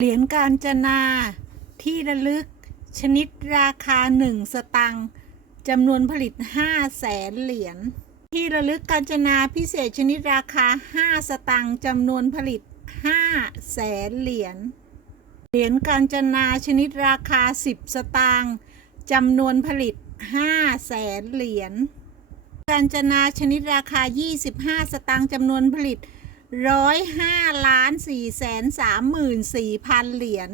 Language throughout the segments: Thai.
เหรียญกาญจนาที่ระลึก ชนิดราคา1สตังค์จำนวนผลิต5แสนเหรียญที่ระลึกกาญจนาพิเศษชนิดราคา5สตังค์จำนวนผลิต5แสนเหรียญเหรียญกาญจนาชนิดราคา10สตางค์จำนวนผลิต5แสนเหรียญกาญจนาชนิดราคา 25 สตางค์จำนวนผลิต ร้อยห้าล้านสี่แสนสามหมื่นสี่พันเหรียญ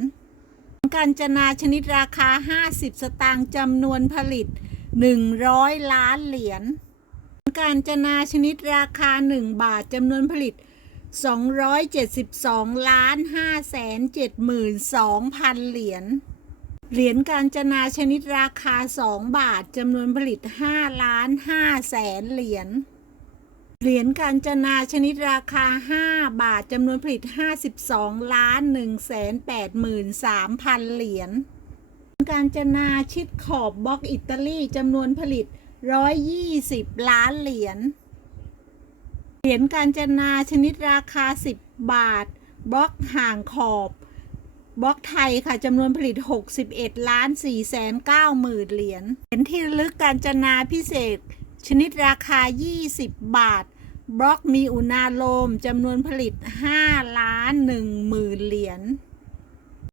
กัญจนาชนิดราคาห้าสิบสตางค์จำนวนผลิตหนึ่งร้อยล้านเหรียญกัญจนาชนิดราคาหนึ่งบาทจำนวนผลิตสองร้อยเจ็ดสิบสองล้านห้าแสนเจ็ดหมื่นสองพันเหรียญ เหรียญกาญจนาชนิดราคาสองบาทจำนวนผลิตห้าล้านห้าแสนเหรียญ เหรียญกาญจนาชนิดราคา 5 บาทจำนวนผลิต 52 ล้าน1แสน8หมื่น3พันเหรียญกาญจนาชิดขอบบล็อกอิตาลีจำนวนผลิต 120 ล้านเหรียญ เหรียญกาญจนาชนิดราคา 10 บาท บล็อกห่างขอบ บล็อกไทยค่ะจำนวนผลิต 61 ล้าน4แสน9หมื่นเหรียญ เหรียญที่ลึกกาญจนาพิเศษชนิดราคา 20 บาท บล็อกมีอุณาโลมจำนวนผลิต 5 ล้าน1หมื่นเหรียญ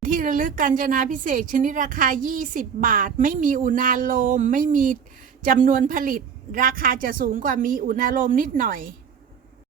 ที่ระลึกกัญจนาพิเศษชนิดราคา 20 บาท ไม่มีอุณาโลม ไม่มีจำนวนผลิต ราคาจะสูงกว่ามีอุณาโลมนิดหน่อย